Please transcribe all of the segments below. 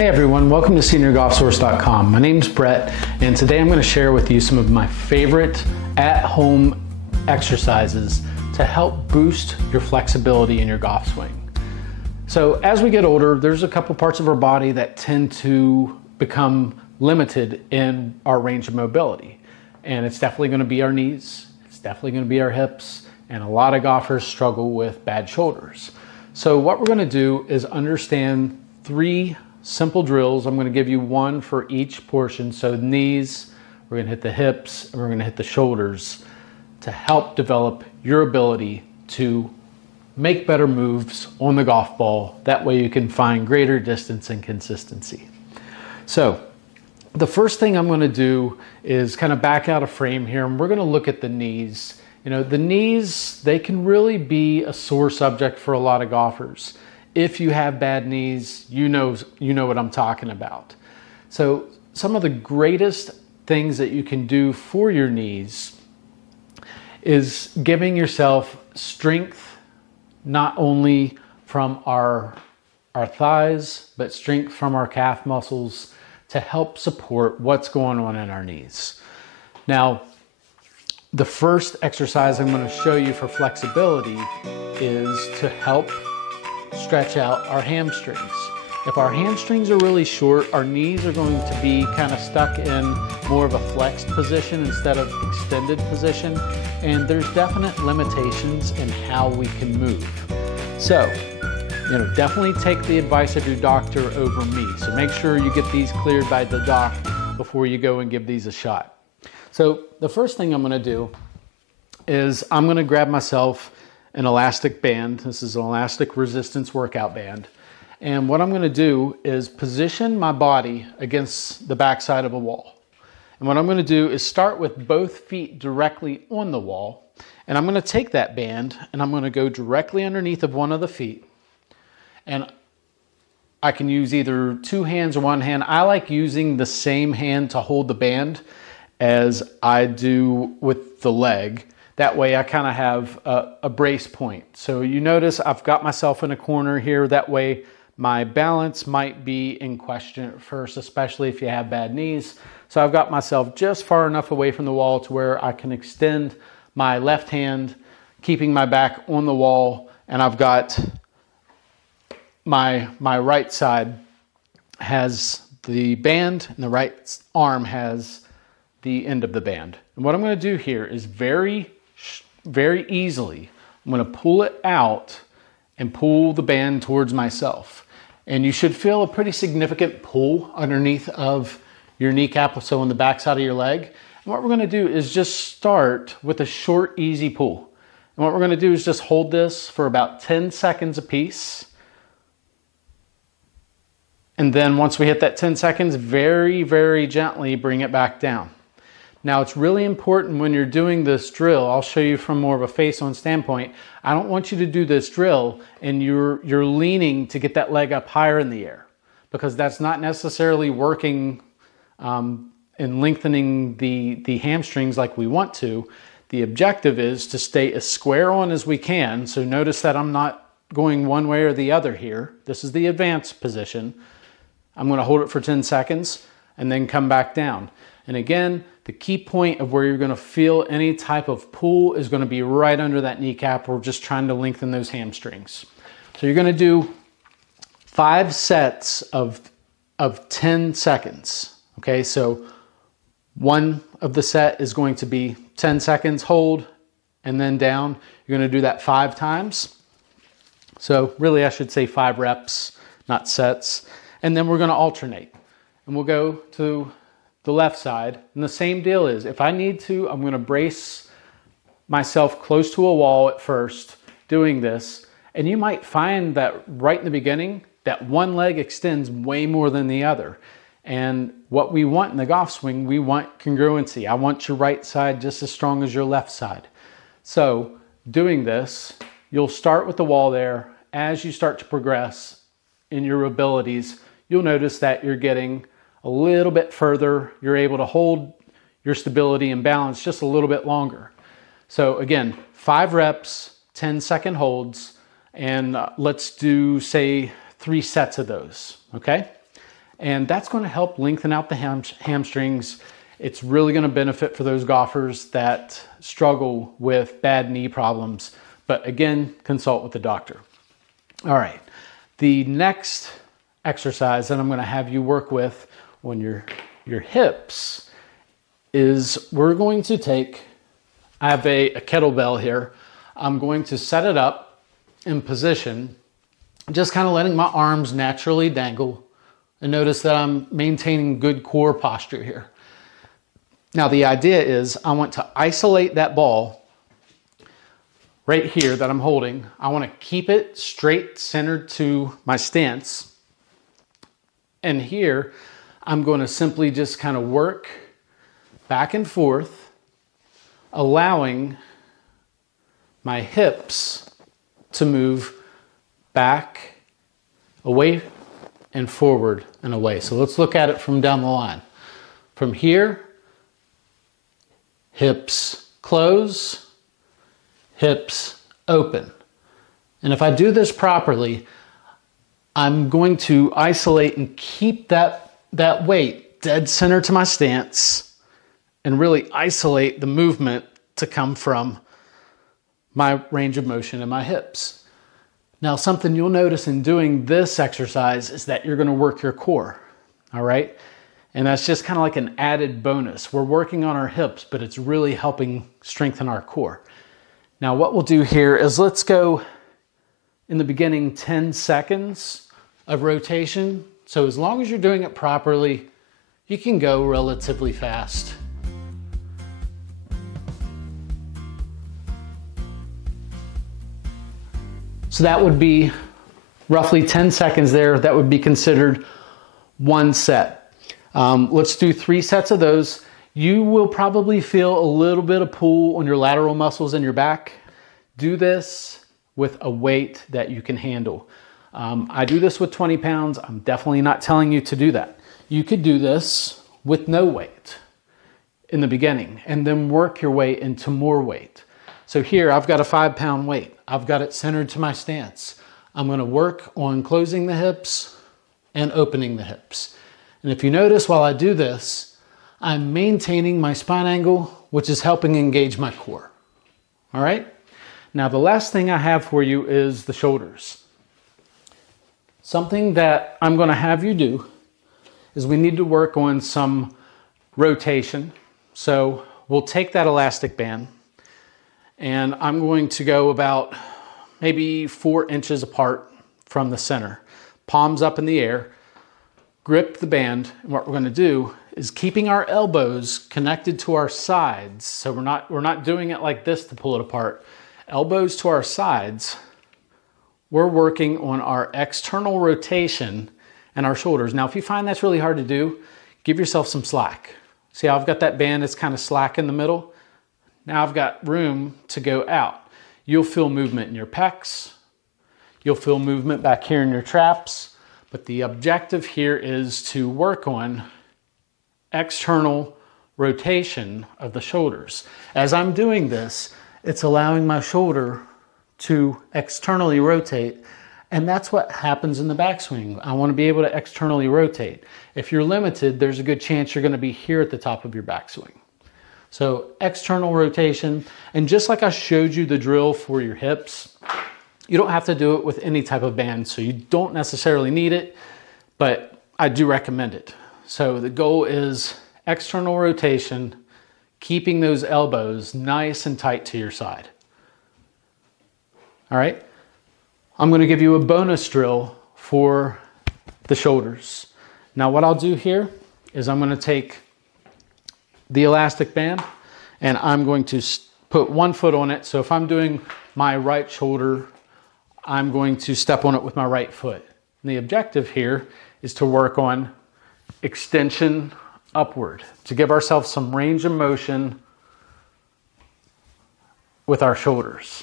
Hey everyone, welcome to SeniorGolfSource.com. My name's Brett, and today I'm going to share with you some of my favorite at-home exercises to help boost your flexibility in your golf swing. So as we get older, there's a couple parts of our body that tend to become limited in our range of mobility. And it's definitely going to be our knees, it's definitely going to be our hips, and a lot of golfers struggle with bad shoulders. So what we're going to do is understand three simple drills. I'm going to give you one for each portion. So knees, we're going to hit the hips, and we're going to hit the shoulders to help develop your ability to make better moves on the golf ball. That way you can find greater distance and consistency. So the first thing I'm going to do is kind of back out of frame here, and we're going to look at the knees. You know, the knees, they can really be a sore subject for a lot of golfers. If you have bad knees, you know what I'm talking about. So some of the greatest things that you can do for your knees is giving yourself strength, not only from our thighs, but strength from our calf muscles to help support what's going on in our knees. Now, the first exercise I'm going to show you for flexibility is to help stretch out our hamstrings. If our hamstrings are really short, our knees are going to be kind of stuck in more of a flexed position instead of extended position, and there's definite limitations in how we can move. So, definitely take the advice of your doctor over me. So make sure you get these cleared by the doc before you go and give these a shot. So the first thing I'm going to do is I'm going to grab myself an elastic band. This is an elastic resistance workout band. And what I'm going to do is position my body against the backside of a wall. And what I'm going to do is start with both feet directly on the wall. And I'm going to take that band and I'm going to go directly underneath of one of the feet. And I can use either two hands or one hand. I like using the same hand to hold the band as I do with the leg. That way I kind of have a brace point. So you notice I've got myself in a corner here. That way my balance might be in question at first, especially if you have bad knees. So I've got myself just far enough away from the wall to where I can extend my left hand, keeping my back on the wall, and I've got my right side has the band and the right arm has the end of the band. And what I'm going to do here is very easily, I'm going to pull it out and pull the band towards myself. And you should feel a pretty significant pull underneath of your kneecap, so on the back side of your leg. And what we're going to do is just start with a short, easy pull. And what we're going to do is just hold this for about 10 seconds a piece. And then once we hit that 10 seconds, very, very gently bring it back down. Now it's really important when you're doing this drill, I'll show you from more of a face-on standpoint, I don't want you to do this drill and you're leaning to get that leg up higher in the air, because that's not necessarily working and lengthening the hamstrings like we want to. The objective is to stay as square on as we can. So notice that I'm not going one way or the other here. This is the advanced position. I'm going to hold it for 10 seconds and then come back down. And again, the key point of where you're going to feel any type of pull is going to be right under that kneecap. We're just trying to lengthen those hamstrings. So you're going to do 5 sets of 10 seconds. Okay, so one of the set is going to be 10 seconds, hold, and then down. You're going to do that 5 times. So really, I should say 5 reps, not sets. And then we're going to alternate. And we'll go to the left side. And the same deal is, if I need to, I'm going to brace myself close to a wall at first doing this. And you might find that right in the beginning, that one leg extends way more than the other. And what we want in the golf swing, we want congruency. I want your right side just as strong as your left side. So doing this, you'll start with the wall there. As you start to progress in your abilities, you'll notice that you're getting a little bit further. You're able to hold your stability and balance just a little bit longer. So again, 5 reps, 10-second holds, and let's do, say, 3 sets of those, okay? And that's going to help lengthen out the hamstrings. It's really going to benefit for those golfers that struggle with bad knee problems. But again, consult with the doctor. All right, the next exercise that I'm going to have you work with on your hips is we're going to take, I have a kettlebell here. I'm going to set it up in position, just kind of letting my arms naturally dangle. And notice that I'm maintaining good core posture here. Now the idea is I want to isolate that ball right here that I'm holding. I want to keep it straight centered to my stance. And here I'm going to simply just kind of work back and forth, allowing my hips to move back, away, and forward and away. So let's look at it from down the line. From here, hips close, hips open. And if I do this properly, I'm going to isolate and keep that weight dead center to my stance and really isolate the movement to come from my range of motion in my hips. Now, something you'll notice in doing this exercise is that you're going to work your core, all right? And that's just kind of like an added bonus. We're working on our hips, but it's really helping strengthen our core. Now, what we'll do here is let's go in the beginning 10 seconds of rotation. So as long as you're doing it properly, you can go relatively fast. So that would be roughly 10 seconds there. That would be considered one set. Let's do 3 sets of those. You will probably feel a little bit of pull on your lateral muscles in your back. Do this with a weight that you can handle. I do this with 20 pounds. I'm definitely not telling you to do that. You could do this with no weight in the beginning and then work your way into more weight. So here I've got a 5-pound weight. I've got it centered to my stance. I'm going to work on closing the hips and opening the hips. And if you notice while I do this, I'm maintaining my spine angle, which is helping engage my core. All right? Now the last thing I have for you is the shoulders. Something that I'm going to have you do is we need to work on some rotation. So we'll take that elastic band and I'm going to go about maybe 4 inches apart from the center. Palms up in the air, grip the band, and what we're going to do is keeping our elbows connected to our sides. So we're not doing it like this to pull it apart. Elbows to our sides. We're working on our external rotation and our shoulders. Now, if you find that's really hard to do, give yourself some slack. See how I've got that band that's kind of slack in the middle? Now I've got room to go out. You'll feel movement in your pecs. You'll feel movement back here in your traps. But the objective here is to work on external rotation of the shoulders. As I'm doing this, it's allowing my shoulder to externally rotate, and that's what happens in the backswing. I want to be able to externally rotate. If you're limited, there's a good chance you're going to be here at the top of your backswing. So external rotation, and just like I showed you the drill for your hips, you don't have to do it with any type of band, so you don't necessarily need it, but I do recommend it. So the goal is external rotation, keeping those elbows nice and tight to your side. All right, I'm going to give you a bonus drill for the shoulders. Now what I'll do here is I'm going to take the elastic band and I'm going to put one foot on it. So if I'm doing my right shoulder, I'm going to step on it with my right foot. And the objective here is to work on extension upward, to give ourselves some range of motion with our shoulders.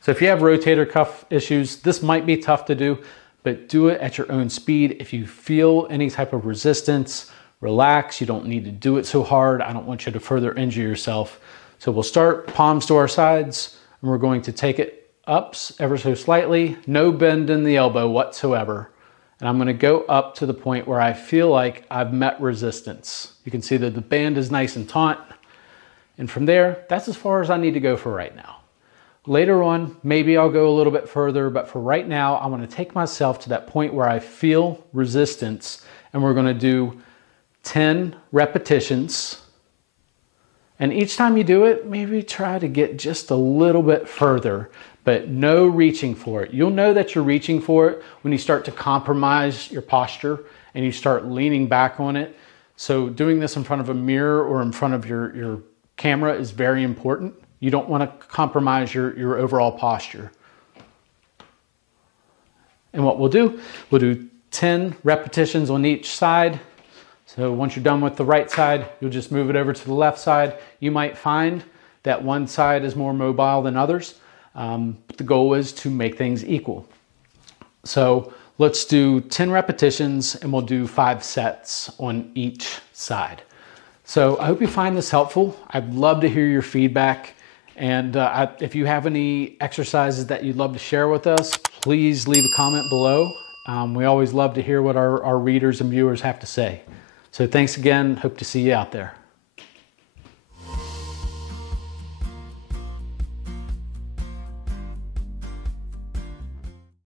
So if you have rotator cuff issues, this might be tough to do, but do it at your own speed. If you feel any type of resistance, relax. You don't need to do it so hard. I don't want you to further injure yourself. So we'll start palms to our sides, and we're going to take it up ever so slightly, no bend in the elbow whatsoever. and I'm gonna go up to the point where I feel like I've met resistance. You can see that the band is nice and taut, and from there, that's as far as I need to go for right now. Later on, maybe I'll go a little bit further, but for right now, I want to take myself to that point where I feel resistance, and we're going to do 10 repetitions. And each time you do it, maybe try to get just a little bit further, but no reaching for it. You'll know that you're reaching for it when you start to compromise your posture and you start leaning back on it. So doing this in front of a mirror or in front of your camera is very important. You don't want to compromise your overall posture. And what we'll do 10 repetitions on each side. So once you're done with the right side, you'll just move it over to the left side. You might find that one side is more mobile than others. But the goal is to make things equal. So let's do 10 repetitions and we'll do 5 sets on each side. So I hope you find this helpful. I'd love to hear your feedback. And if you have any exercises that you'd love to share with us, please leave a comment below. We always love to hear what our readers and viewers have to say. So thanks again. Hope to see you out there.